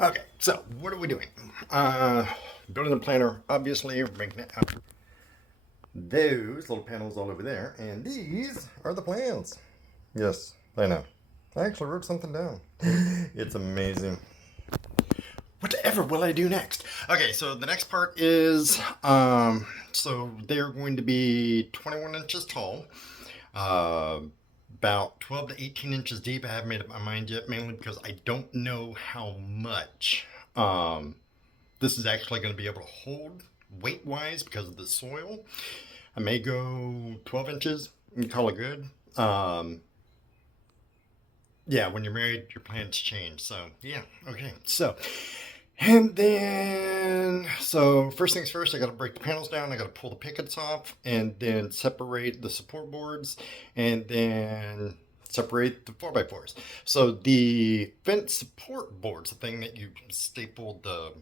Okay, so what are we doing? Building the planter, obviously, we're making it out. Those little panels all over there, and these are the plans. Yes, I know. I actually wrote something down. It's amazing. Whatever will I do next? Okay, so the next part is so they're going to be 21 inches tall, uh, about 12 to 18 inches deep. I haven't made up my mind yet, mainly because I don't know how much this is actually going to be able to hold weight wise because of the soil. I may go 12 inches and call it good. Um, yeah, when you're married, your plans change. So, yeah, okay. So, and then, so first things first, I got to break the panels down. I got to pull the pickets off and then separate the support boards and then separate the 4x4s. So the fence support boards, the thing that you stapled the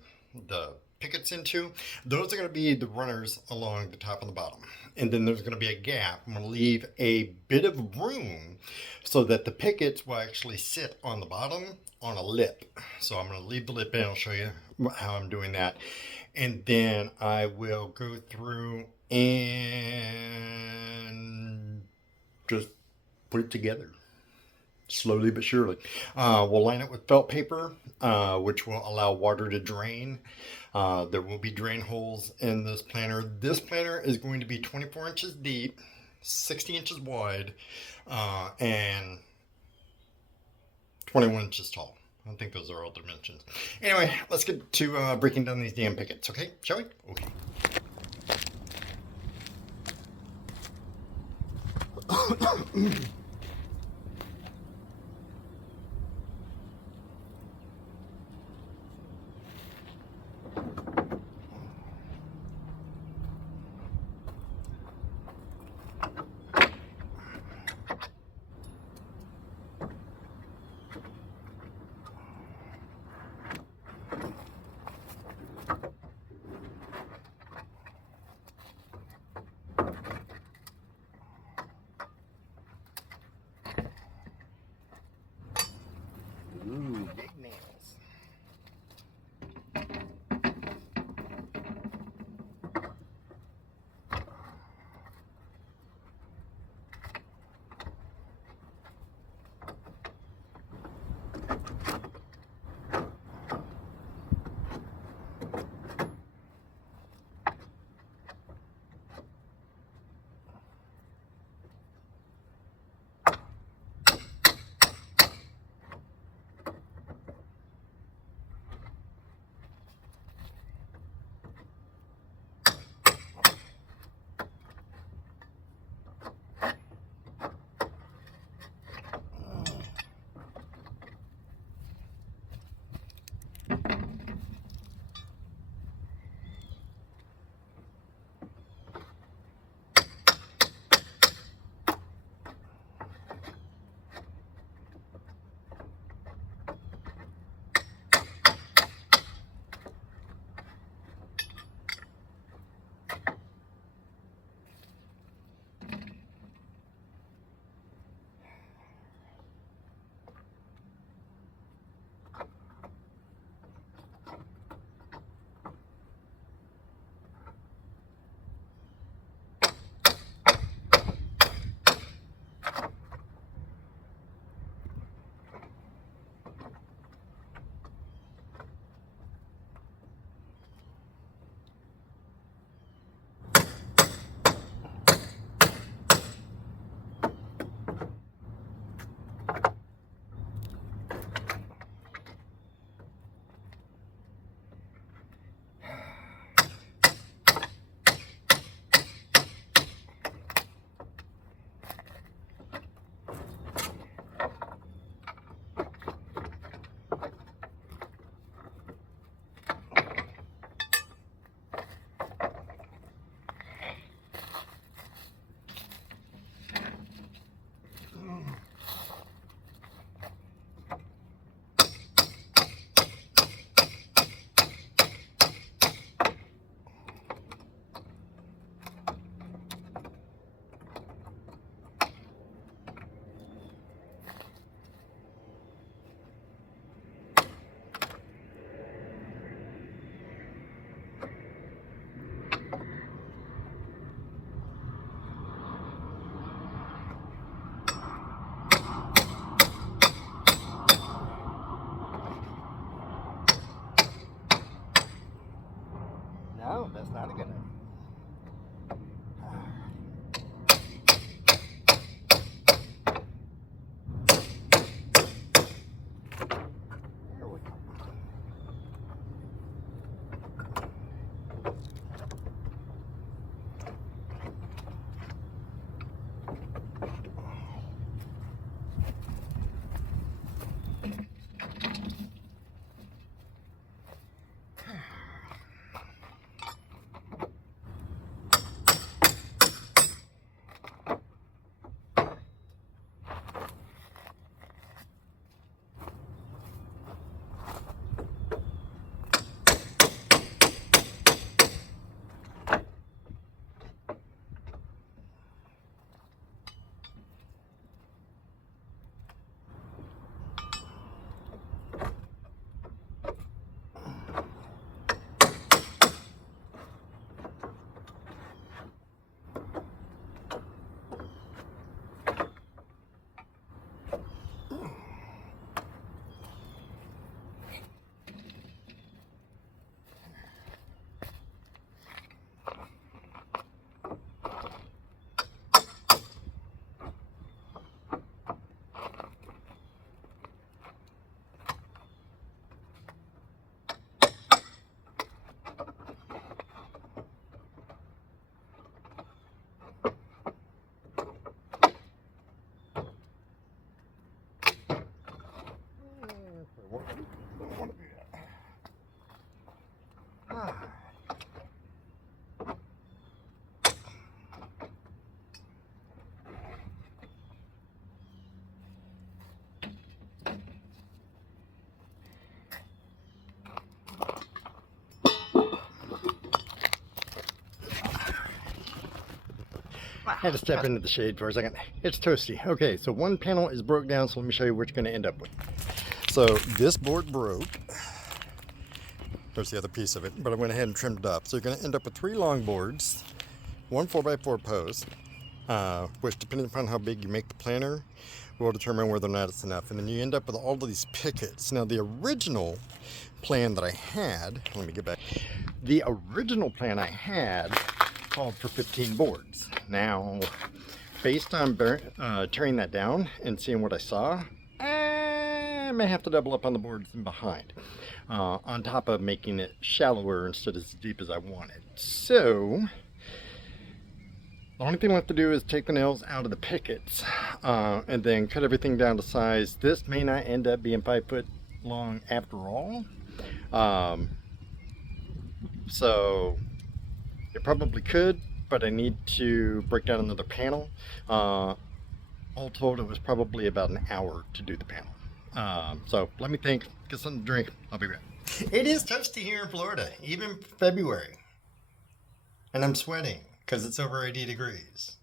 pickets into, those are going to be the runners along the top and the bottom. And then there's going to be a gap. I'm going to leave a bit of room so that the pickets will actually sit on the bottom on a lip. So I'm going to leave the lip in. I'll show you how I'm doing that. And then I will go through and just put it together slowly but surely. We'll line it with felt paper, which will allow water to drain. There will be drain holes in this planter. This planter is going to be 24 inches deep, 60 inches wide, and 21 inches tall. I think those are all dimensions. Anyway, let's get to breaking down these damn pickets, okay? Shall we? Okay. that's not a good idea. I had to step into the shade for a second. It's toasty. Okay, so one panel is broke down, so let me show you what you're going to end up with. So this board broke. There's the other piece of it, but I went ahead and trimmed it up. So you're going to end up with 3 long boards, 1 4x4 post, which depending upon how big you make the planter, will determine whether or not it's enough. And then you end up with all of these pickets. Now the original plan that I had, let me get back. The original plan I had called for 15 boards. Now, based on tearing that down and seeing what I saw, I may have to double up on the boards in behind, on top of making it shallower instead of as deep as I wanted. So, the only thing left to do is take the nails out of the pickets, and then cut everything down to size. This may not end up being 5 foot long after all. So, it probably could, but I need to break down another panel. All told, it was probably about an hour to do the panel. So let me think, get something to drink, I'll be right back. It is toasty here in Florida, even February. And I'm sweating because it's over 80 degrees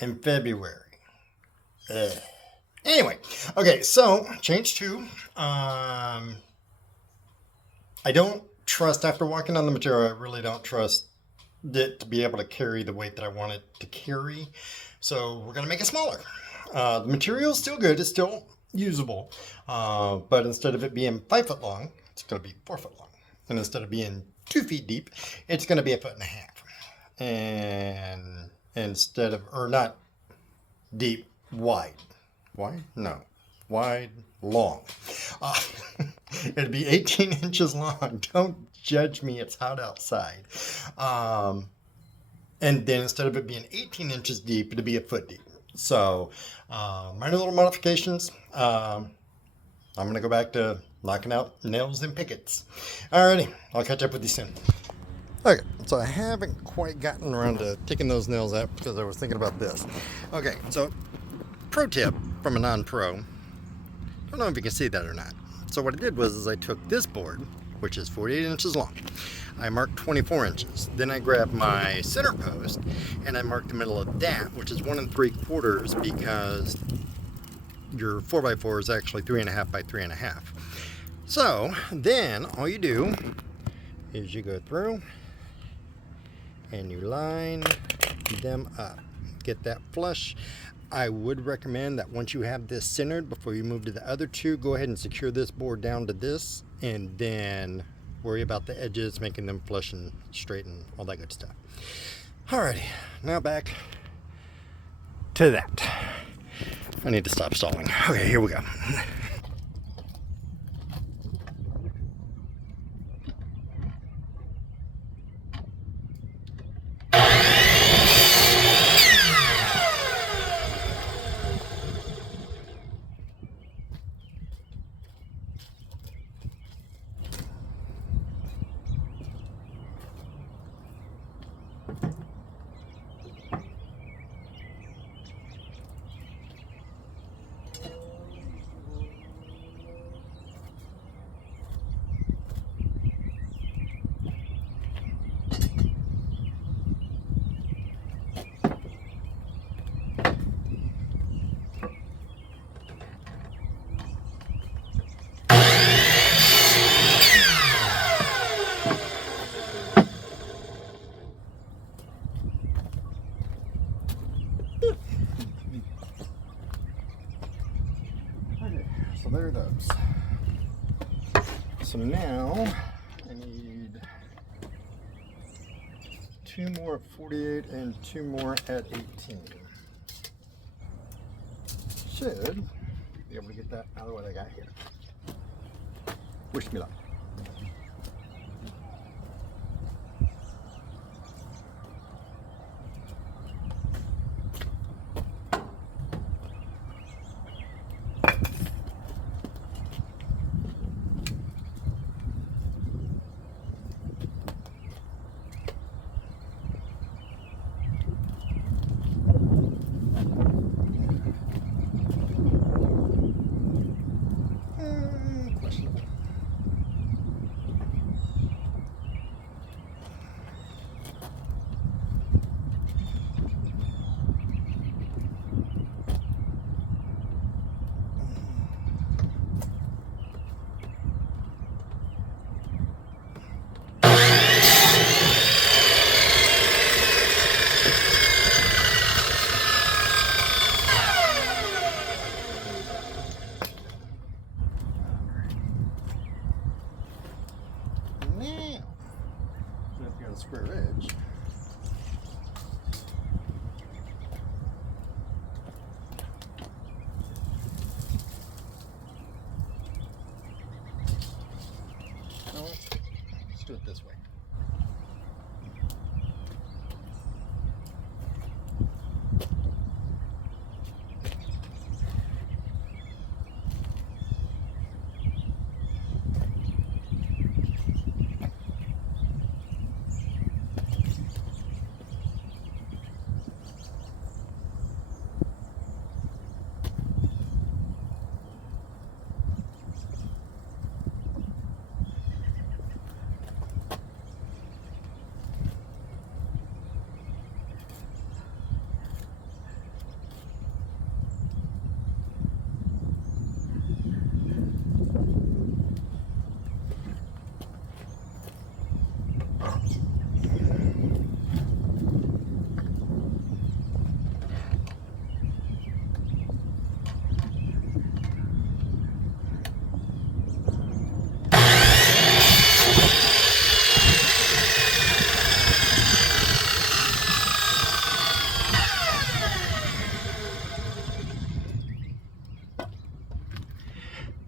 in February. Ugh. Anyway, okay, so change 2. I don't trust, after walking on the material, I really don't trust it to be able to carry the weight that I want it to carry. So we're going to make it smaller. The material is still good. It's still usable. But instead of it being 5 foot long, it's going to be 4 foot long. And instead of being 2 feet deep, it's going to be 1.5 feet. And instead of, or not deep, wide. Wide? No. Wide, long. It'd be 18 inches long. Don't judge me, it's hot outside. And then instead of it being 18 inches deep, it'd be 1 foot deep. So, minor little modifications. I'm going to go back to knocking out nails and pickets. Alrighty, I'll catch up with you soon. Okay, so I haven't quite gotten around to taking those nails out because I was thinking about this. Okay, so pro tip from a non-pro. Don't know if you can see that or not. So what I did was I took this board, which is 48 inches long. I marked 24 inches. Then I grabbed my center post and I marked the middle of that, which is 1 3/4, because your 4x4 is actually 3.5 by 3.5. So then all you do is you go through and you line them up. Get that flush. I would recommend that once you have this centered, before you move to the other two, go ahead and secure this board down to this, and then worry about the edges, making them flush and straight and all that good stuff. Alrighty, now back to that. I need to stop stalling. Okay, here we go. So there it is. So now I need 2 more at 48 and 2 more at 18. Should be able to get that out of what I got here. Wish me luck. Questionable. Square edge. No, let's do it this way.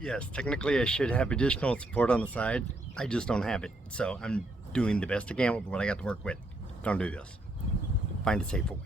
Yes, technically I should have additional support on the side. I just don't have it. So I'm doing the best I can with what I got to work with. Don't do this. Find a safer way.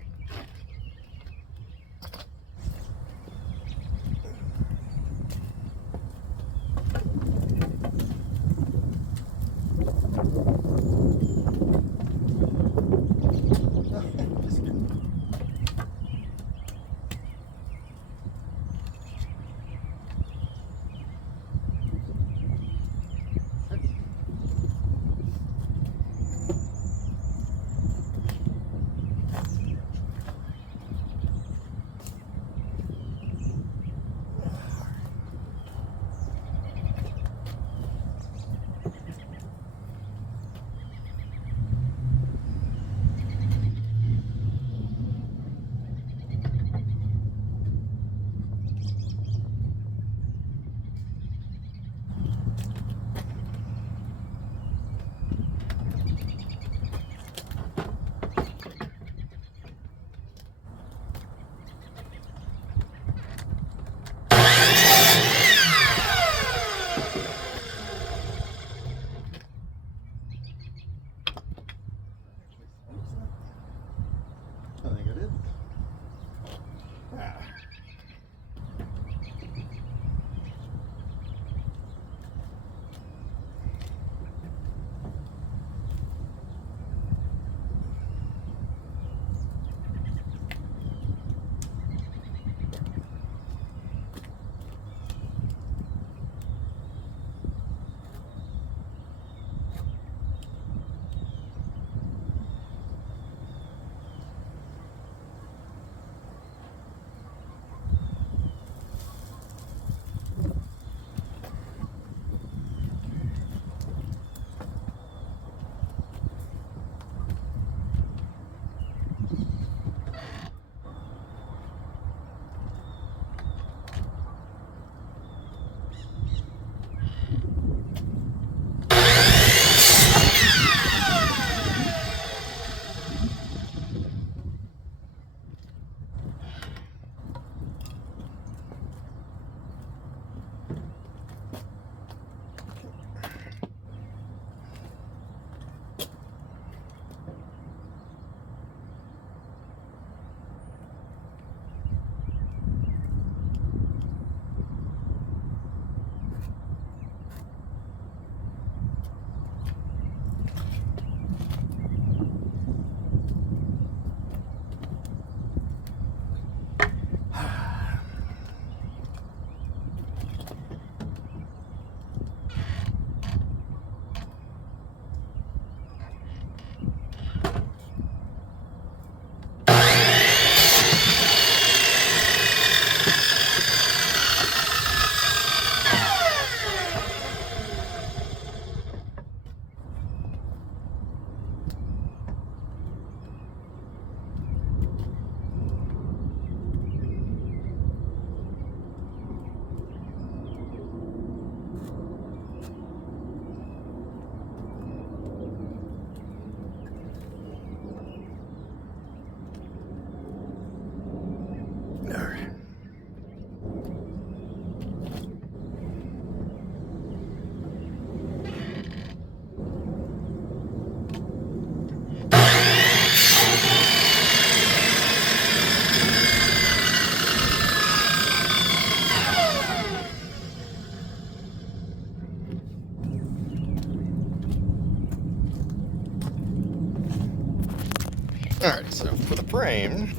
Alright, so for the frame,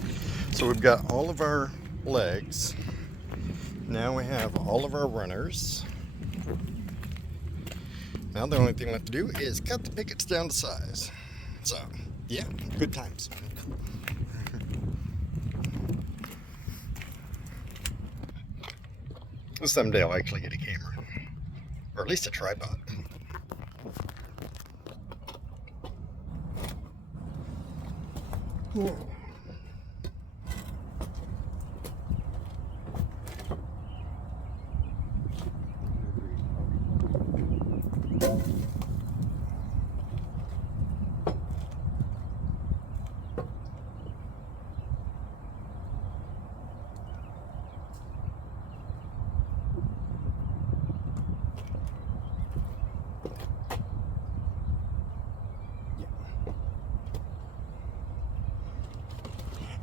so we've got all of our legs. Now we have all of our runners. Now the only thing left to do is cut the pickets down to size. So, yeah, good times. Someday I'll actually get a camera, or at least a tripod.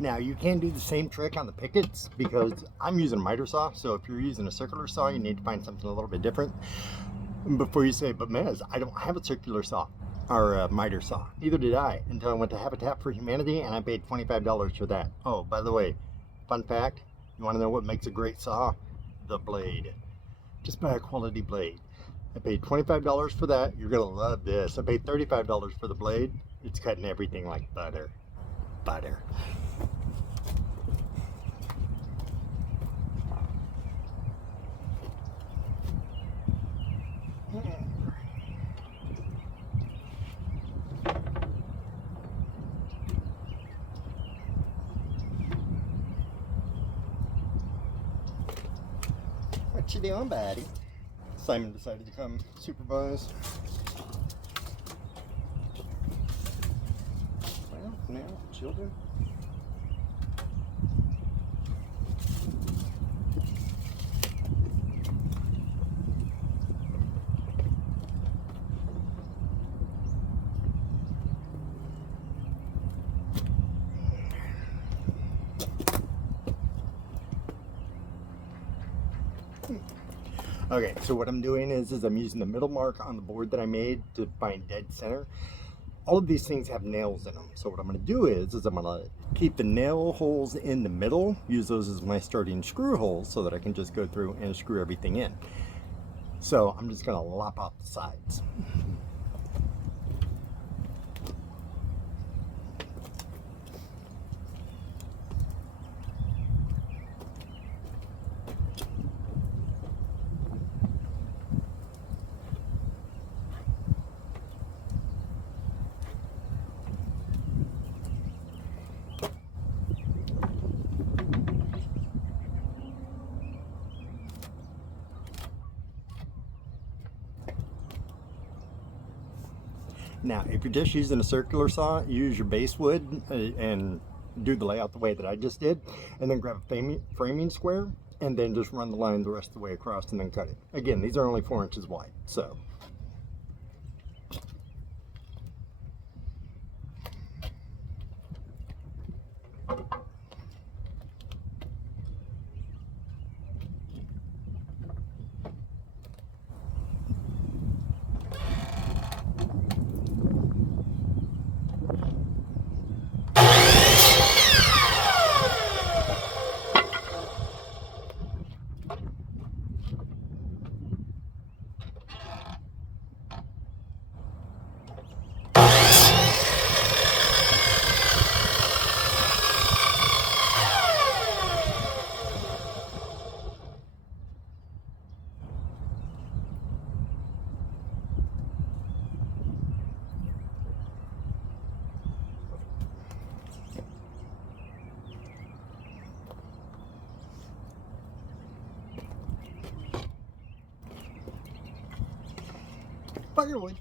Now you can do the same trick on the pickets because I'm using a miter saw. So if you're using a circular saw, you need to find something a little bit different. Before you say, but Mez, I don't have a circular saw or a miter saw. Neither did I until I went to Habitat for Humanity and I paid $25 for that. Oh, by the way, fun fact, you want to know what makes a great saw? The blade. Just buy a quality blade. I paid $25 for that. You're going to love this. I paid $35 for the blade. It's cutting everything like butter. Butter. What you doing, buddy? Simon decided to come supervise. Well, now, children. Okay, so what I'm doing is I'm using the middle mark on the board that I made to find dead center. All of these things have nails in them. So what I'm going to do is I'm going to keep the nail holes in the middle, use those as my starting screw holes so that I can just go through and screw everything in. So I'm just going to lop off the sides. Now, if you're just using a circular saw, use your base wood and do the layout the way that I just did, and then grab a framing square, and then just run the line the rest of the way across and then cut it. Again, these are only 4 inches wide, so. Firewood.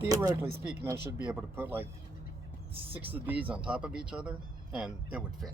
Theoretically speaking, I should be able to put like 6 of these on top of each other and it would fit.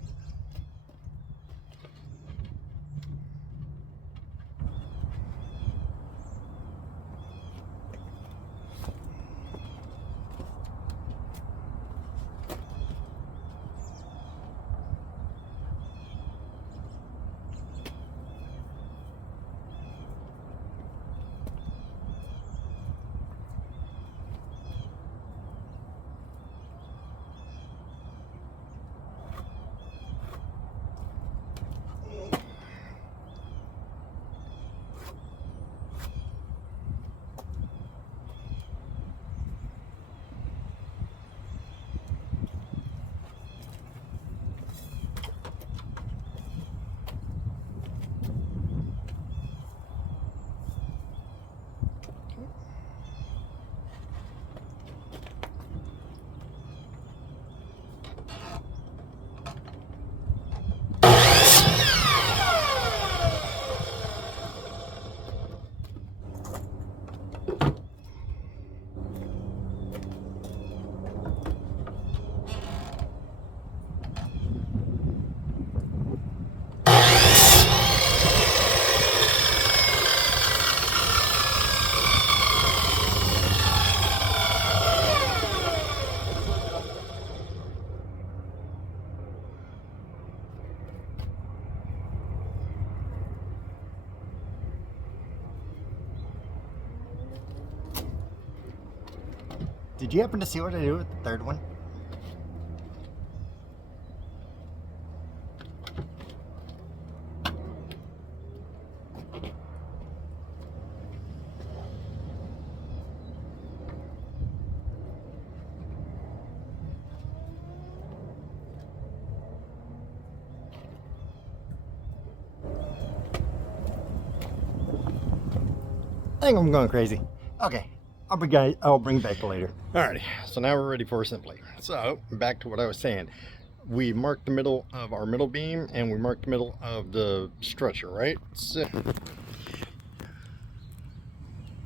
Did you happen to see what I did with the third one? I think I'm going crazy. Okay, I'll bring it back later. Alrighty, so now we're ready for assembly. So back to what I was saying. We marked the middle of our middle beam and we marked the middle of the stretcher, right? So,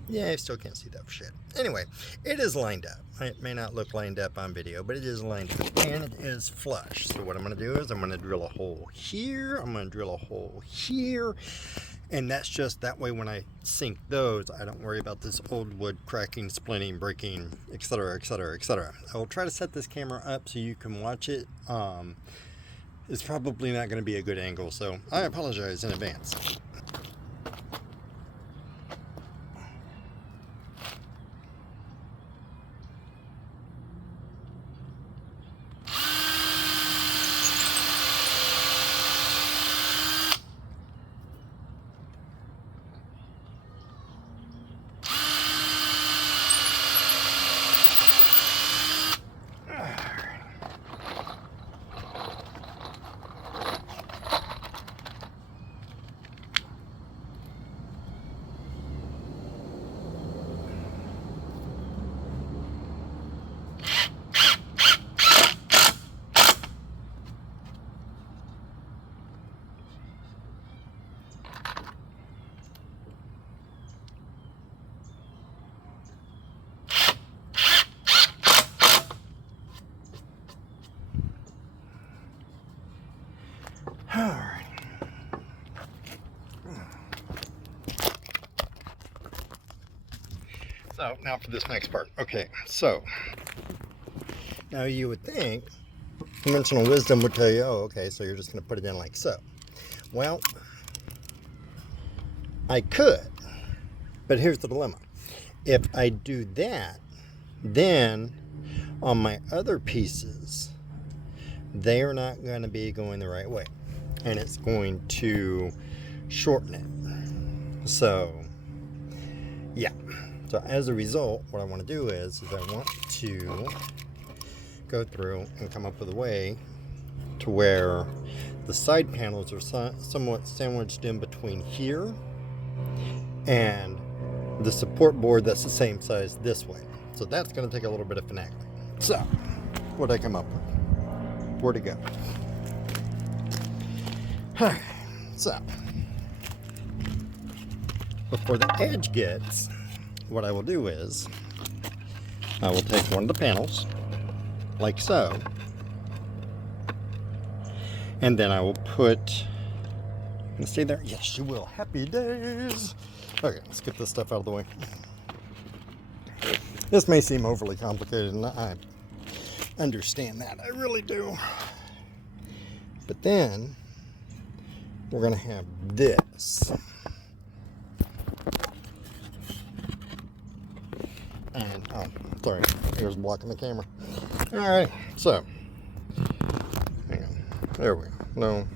yeah, I still can't see that for shit. Anyway, it is lined up. It may not look lined up on video, but it is lined up and it is flush. So what I'm going to do is I'm going to drill a hole here. I'm going to drill a hole here. And that's just that way when I sink those, I don't worry about this old wood cracking, splitting, breaking, etc., etc., etc. I will try to set this camera up so you can watch it. It's probably not going to be a good angle, so I apologize in advance. Alright. So now for this next part. Okay, so now you would think conventional wisdom would tell you, oh, okay, so you're just going to put it in like so. Well, I could, but here's the dilemma. If I do that, then on my other pieces, they are not going to be going the right way. And it's going to shorten it. So, yeah. So as a result, what I want to do is I want to go through and come up with a way to where the side panels are somewhat sandwiched in between here and the support board that's the same size this way. So that's going to take a little bit of finagling. So, what did I come up with? Where'd it go? Alright, so before the edge gets, what I will do is I will take one of the panels, like so, and then I will put, and stay there. Yes, you will. Happy days. Okay, let's get this stuff out of the way. This may seem overly complicated, and I understand that. I really do. But then we're going to have this. And, oh, sorry, it was blocking the camera. Alright, so, hang on. There we go. No,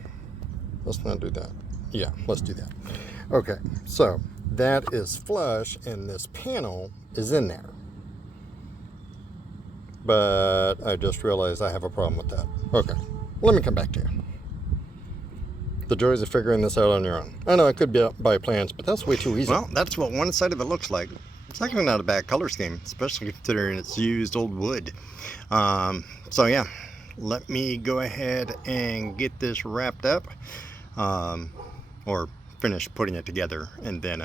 let's not do that. Yeah, let's do that. Okay, so that is flush, and this panel is in there. But I just realized I have a problem with that. Okay, let me come back to you. The joys of figuring this out on your own. I know I could buy plans, but that's way too easy. Well, that's what one side of it looks like. It's actually not a bad color scheme, especially considering it's used old wood. So yeah, let me go ahead and get this wrapped up, or finish putting it together, and then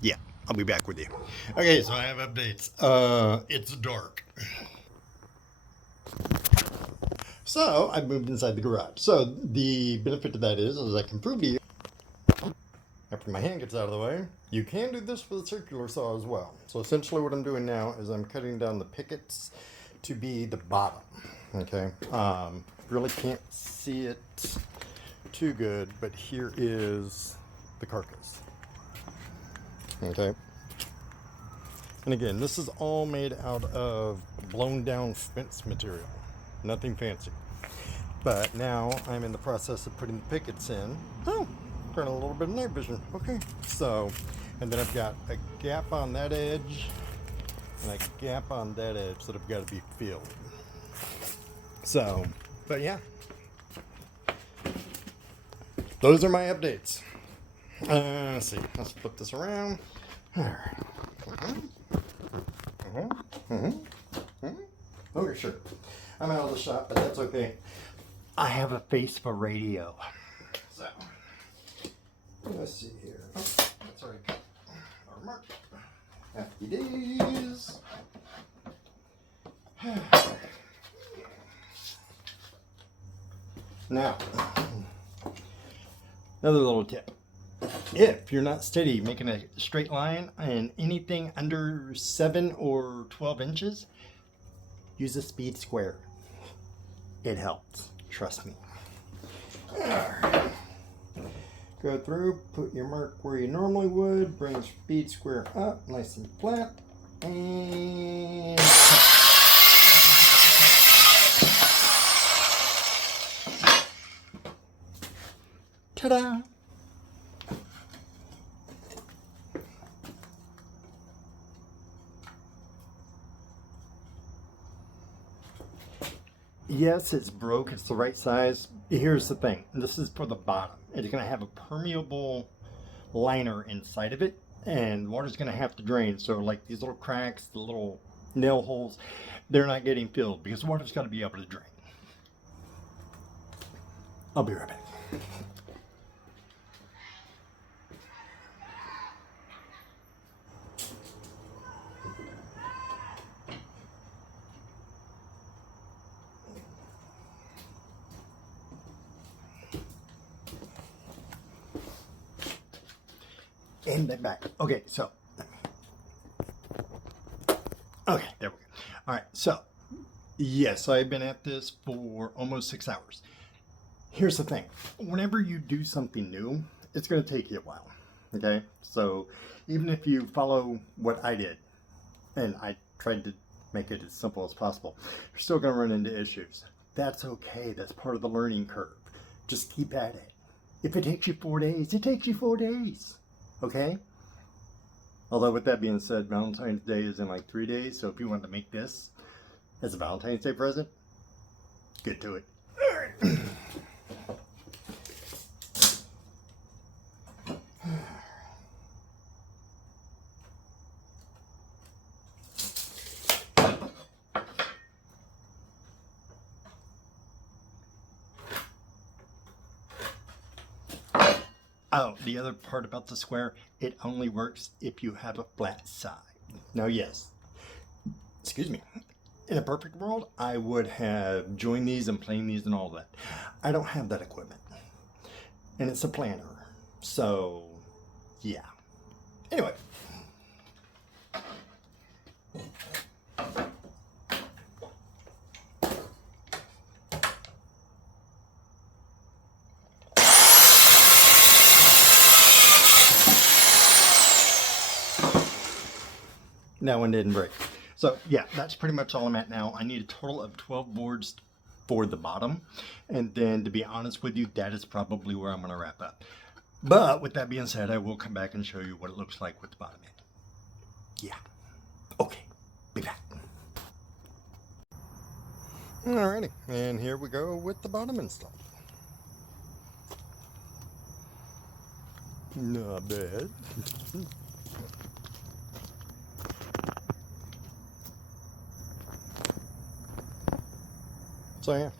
yeah, I'll be back with you. Okay, so I have updates. It's dark. So I moved inside the garage. So the benefit to that is I can prove to you, after my hand gets out of the way, you can do this with a circular saw as well. So essentially what I'm doing now is I'm cutting down the pickets to be the bottom. Okay, really can't see it too good, but here is the carcass. Okay, And again, this is all made out of blown down fence material. Nothing fancy. But now I'm in the process of putting the pickets in. Oh, turn a little bit of night vision. Okay. So, and then I've got a gap on that edge and a gap on that edge that have got to be filled. So, but yeah. Those are my updates. Let's see. Let's flip this around. Okay, sure. I'm out of the shot, but that's okay. I have a face for radio. So, let's see here. Oh, that's already cut. Our mark. Happy days. Now, another little tip. If you're not steady making a straight line and anything under 7 or 12 inches, use a speed square. It helps. Trust me. Alright. Go through, put your mark where you normally would, bring speed square up, nice and flat, and ta-da! Yes, it's broke. It's the right size. Here's the thing. This is for the bottom. It's going to have a permeable liner inside of it, and water's going to have to drain. So like these little cracks, the little nail holes, they're not getting filled because water's got to be able to drain. I'll be right back. And then back. Okay, so. Okay, there we go. All right, so. Yes, I've been at this for almost 6 hours. Here's the thing. Whenever you do something new, it's going to take you a while. Okay? So, even if you follow what I did, and I tried to make it as simple as possible, you're still going to run into issues. That's okay. That's part of the learning curve. Just keep at it. If it takes you 4 days, it takes you 4 days. Okay? Although with that being said, Valentine's Day is in like 3 days, so if you want to make this as a Valentine's Day present, get to it. All right. Oh, the other part about the square, it only works if you have a flat side. Now, yes, excuse me, in a perfect world, I would have joined these and planed these and all that. I don't have that equipment. And it's a planner. So, yeah. Anyway. That one didn't break. So yeah, that's pretty much all I'm at now. I need a total of 12 boards for the bottom. And then to be honest with you, that is probably where I'm going to wrap up. But with that being said, I will come back and show you what it looks like with the bottom end. Yeah. Okay. Be back. Alrighty. And here we go with the bottom and stuff. Not bad. So yeah,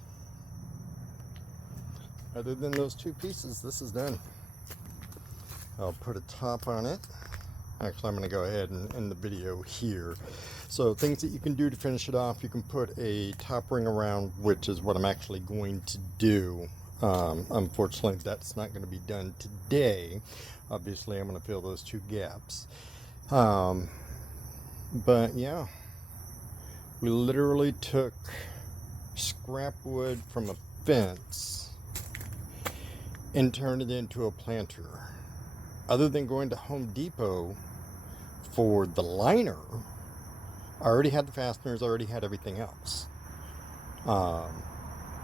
other than those two pieces, this is done. I'll put a top on it. Actually, I'm going to go ahead and end the video here. So things that you can do to finish it off, you can put a top ring around, which is what I'm actually going to do. Unfortunately, that's not going to be done today. Obviously, I'm going to fill those two gaps. But yeah, we literally took scrap wood from a fence and turned it into a planter. Other than going to Home Depot for the liner, I already had the fasteners, I already had everything else. Um,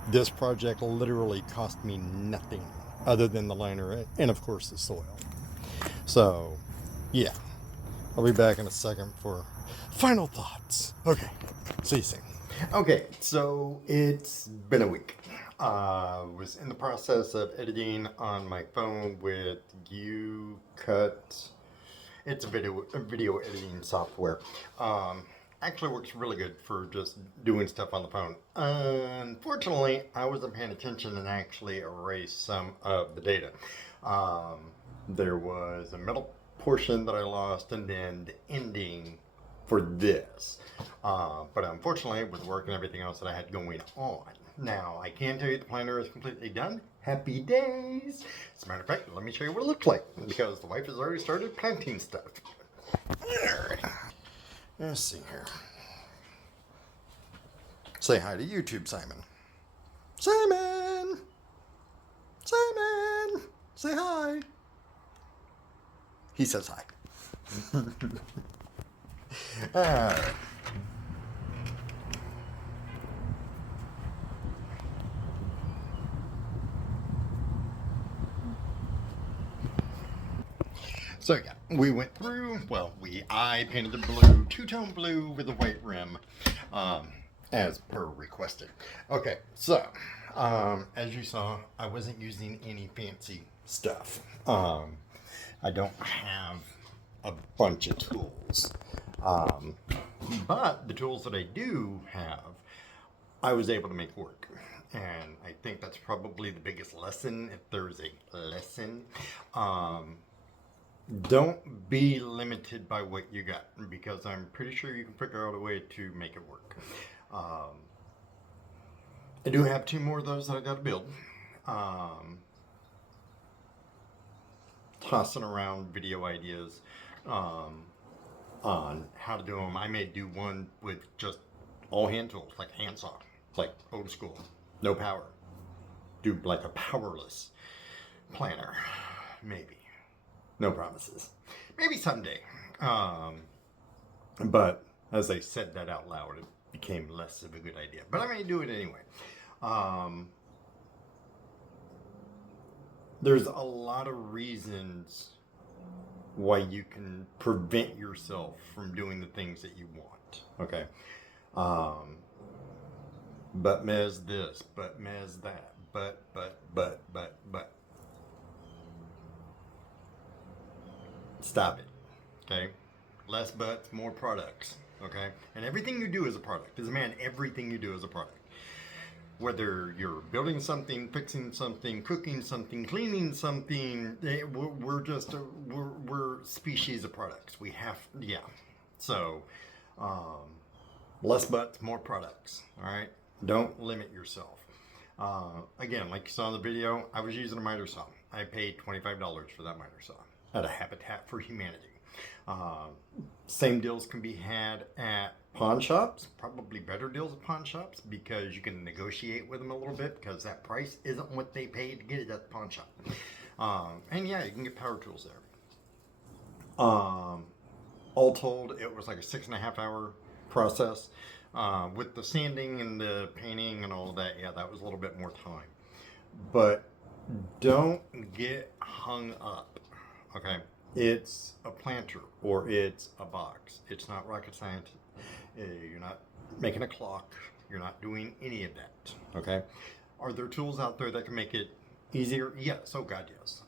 this project literally cost me nothing other than the liner and of course the soil. So, yeah, I'll be back in a second for final thoughts. Okay, see you soon. Okay, so it's been a week. Was in the process of editing on my phone with UCut. It's a video editing software. Actually works really good for just doing stuff on the phone. Unfortunately, I wasn't paying attention and actually erased some of the data. There was a middle portion that I lost, and then the ending for this. But unfortunately, with work and everything else that I had going on. Now, I can tell you the planner is completely done. Happy days! As a matter of fact, let me show you what it looks like, because the wife has already started planting stuff. Alright. Let's see here. Say hi to YouTube, Simon. Simon! Simon! Say hi! He says hi. Alright. So yeah, we went through, I painted the blue, two-tone blue with a white rim, as per requested. Okay, so, as you saw, I wasn't using any fancy stuff. I don't have a bunch of tools. But the tools that I do have, I was able to make work. And I think that's probably the biggest lesson, if there's a lesson. Don't be limited by what you got, because I'm pretty sure you can figure out a way to make it work. I do have 2 more of those that I got to build. Tossing around video ideas on how to do them. I may do one with just all hand tools, like handsaw, like old school, no power. Do like a powerless planner, maybe. No promises. Maybe someday. But as I said that out loud, it became less of a good idea. But I may do it anyway. There's a lot of reasons why you can prevent yourself from doing the things that you want. Okay. But Mez this, but Mez that, but. Stop it. Okay? Less butts, more products. Okay? And everything you do is a product. As a man, everything you do is a product. Whether you're building something, fixing something, cooking something, cleaning something, we're species of products. We have, yeah. So, less butts, more products. All right? Don't limit yourself. Again, like you saw in the video, I was using a miter saw. I paid $25 for that miter saw at a Habitat for Humanity. Same deals can be had at pawn shops, probably better deals at pawn shops, because you can negotiate with them a little bit, because that price isn't what they paid to get it at the pawn shop. And yeah, you can get power tools there. All told, it was like a 6.5 hour process. With the sanding and the painting and all of that, yeah, that was a little bit more time. But don't get hung up, okay? It's a planter or it's a box. It's not rocket science. You're not making a clock. You're not doing any of that, okay? Are there tools out there that can make it easier? Yes, oh God, yes.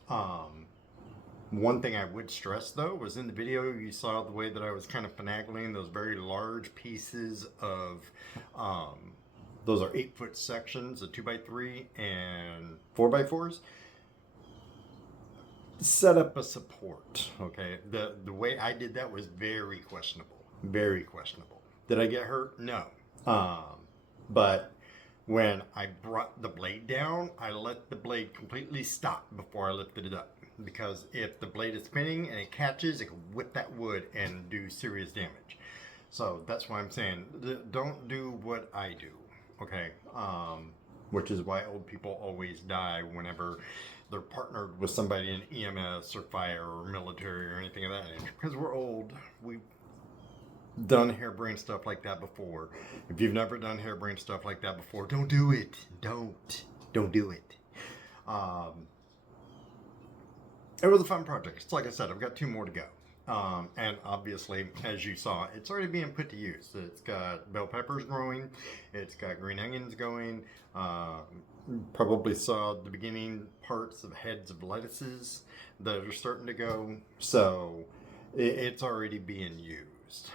One thing I would stress though was in the video you saw the way that I was kind of finagling those very large pieces of, those are 8-foot sections, a 2x3 and 4x4s. Set up a support, okay? The way I did that was very questionable. Very questionable. Did I get hurt? No. But when I brought the blade down, I let the blade completely stop before I lifted it up. Because if the blade is spinning and it catches, it can whip that wood and do serious damage. So that's why I'm saying, don't do what I do, okay? Which is why old people always die whenever they're partnered with somebody in EMS or fire or military or anything of that nature. Because we're old, we done harebrained stuff like that before. If you've never done harebrained stuff like that before, don't do it. Don't do it. It was a fun project. It's like I said, I've got 2 more to go. And obviously, as you saw, it's already being put to use. It's got bell peppers growing. It's got green onions going. Probably saw the beginning parts of heads of lettuces that are starting to go. So it's already being used.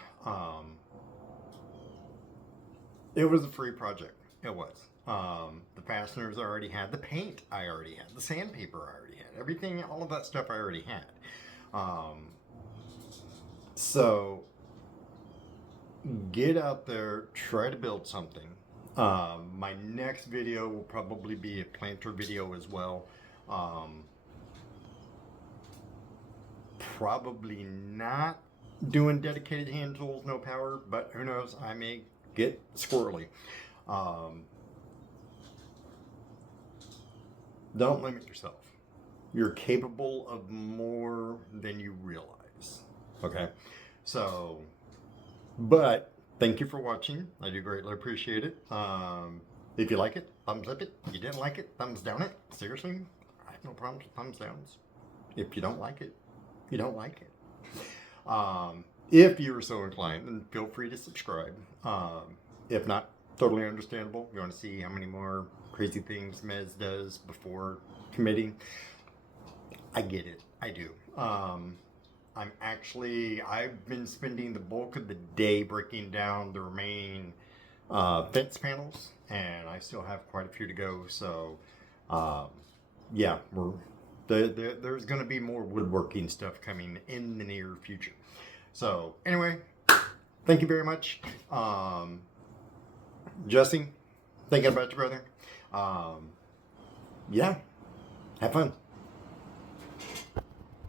It was a free project. It was. The fasteners I already had. The paint I already had. The sandpaper I already had. Everything, all of that stuff I already had. So get out there, try to build something. My next video will probably be a planter video as well. Probably not doing dedicated hand tools, no power, but who knows, I may get squirrely. Don't limit yourself. You're capable of more than you realize. Okay? So, but thank you for watching. I do greatly appreciate it. If you like it, thumbs up it. If you didn't like it, thumbs down it. Seriously, I have no problems with thumbs downs. If you don't like it, you don't like it. If you are so inclined, then feel free to subscribe. If not, totally understandable. You want to see how many more crazy things Mez does before committing. I get it. I do. I've been spending the bulk of the day breaking down the remaining fence panels, and I still have quite a few to go. So, yeah, there's going to be more woodworking stuff coming in the near future. So, anyway, thank you very much. Jesse, thinking about your brother. Yeah, have fun.